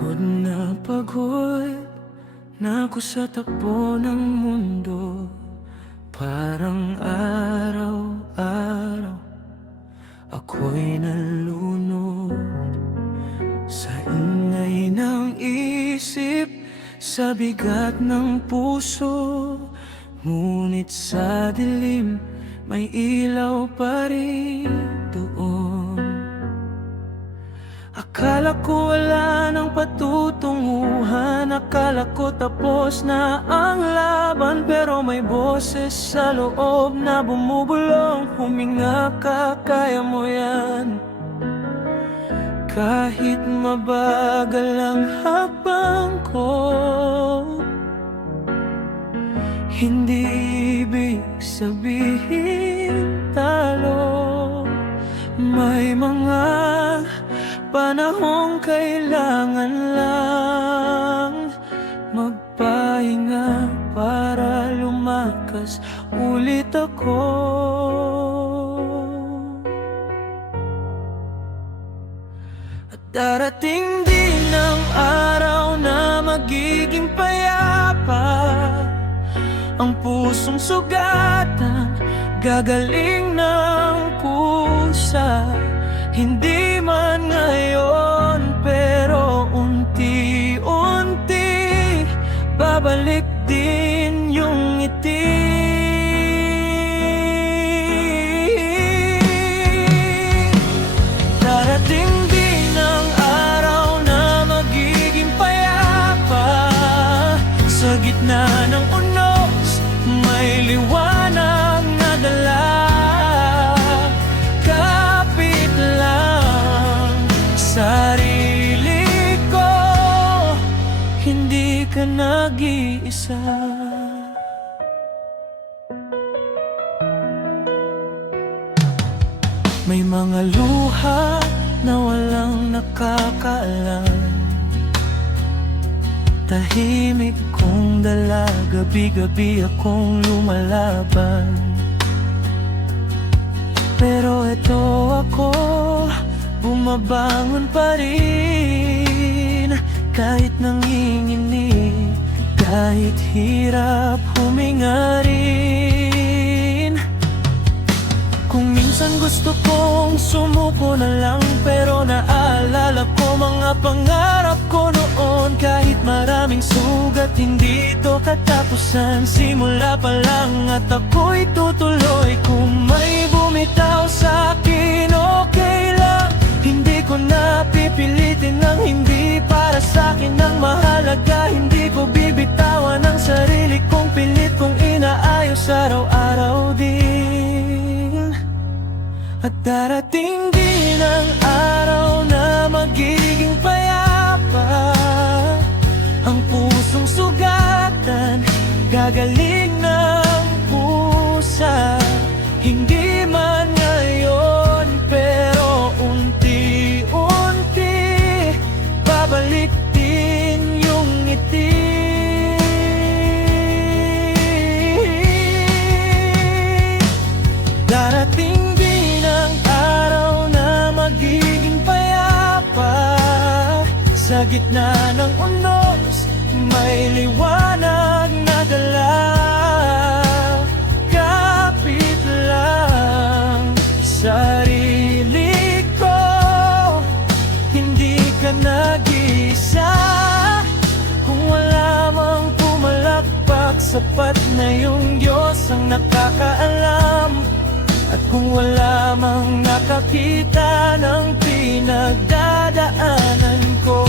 Pagod na ako sa takbo ng mundo. Parang araw-araw ako'y nalunod sa ingay ng isip, sa bigat ng puso. Ngunit sa dilim may ilaw pa rin doon. Akala ko wala nang patutunguhan, akala ko tapos na ang laban. Pero may boses sa loob na bumubulong, huminga ka, kaya mo yan. Kahit mabagal ang hakbang ko, hindi ibig sabihin talo. May mga panahong kailangan lang magpahinga para lumakas ulit ako. At darating din ang araw na magiging payapa ang pusong sugatan, gagaling ng kusa. Hindi man ngayon, pero unti-unti babalik din yung ngiti. Darating din ang araw na magiging payapa. Sa gitna ng unos, may liwanag na dala. Sarili ko, hindi ka nag-iisa. May mga luha na walang nakakaalam, tahimik kong dala, gabi-gabi akong lumalaban. Pero eto ako, bumabangon pa rin. Kahit nanginginig, kahit hirap huminga rin. Kung minsan gusto kong sumuko na lang, pero naalala ko mga pangarap ko noon. Kahit maraming sugat, hindi ito katapusan. Simula pa lang at ako'y tutuloy. Kung may bumitaw sa akin, okay lang. Hindi ko na pipilitin ang hindi para sa akin ang mahalaga. Hindi ko bibitawan ang sarili kong pilit kong inaayos araw-araw din. At darating din ang araw na magiging payapa ang pusong sugatan, gagaling ng pusa. Hindi man ngayon, pero unti-unti babalik din yung ngiti. Darating din ang araw na magiging payapa. Sa gitna ng unos, may liwanag na dala. Kapit lang sarili ko, hindi ka nag-iisa. Kung wala mang pumalakpak, sapat na yung Diyos ang nakakaalam. At kung wala mang nakakita ng pinagdadaanan ko,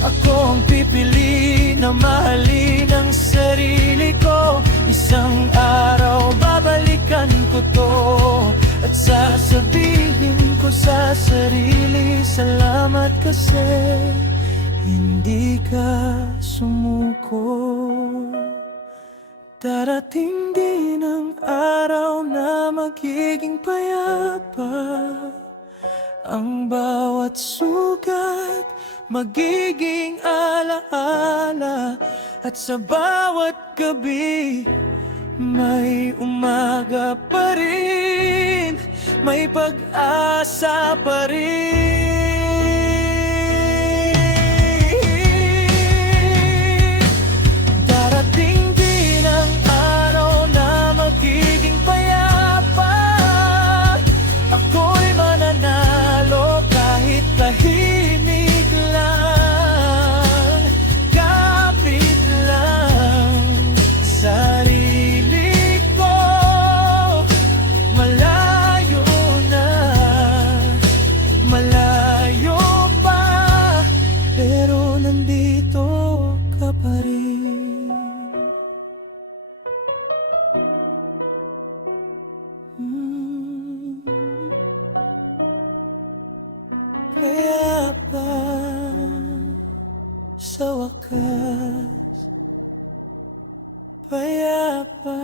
ako ang pipili na mahalin ang sarili ko. Isang araw babalikan ko to, at sasabihin ko sa sarili, salamat kasi hindi ka sumuko. Darating din ang araw na magiging payapa ang bawat sugat, magiging alaala. At sa bawat gabi, may umaga pa rin, may pag-asa pa rin. sa wakas payapa.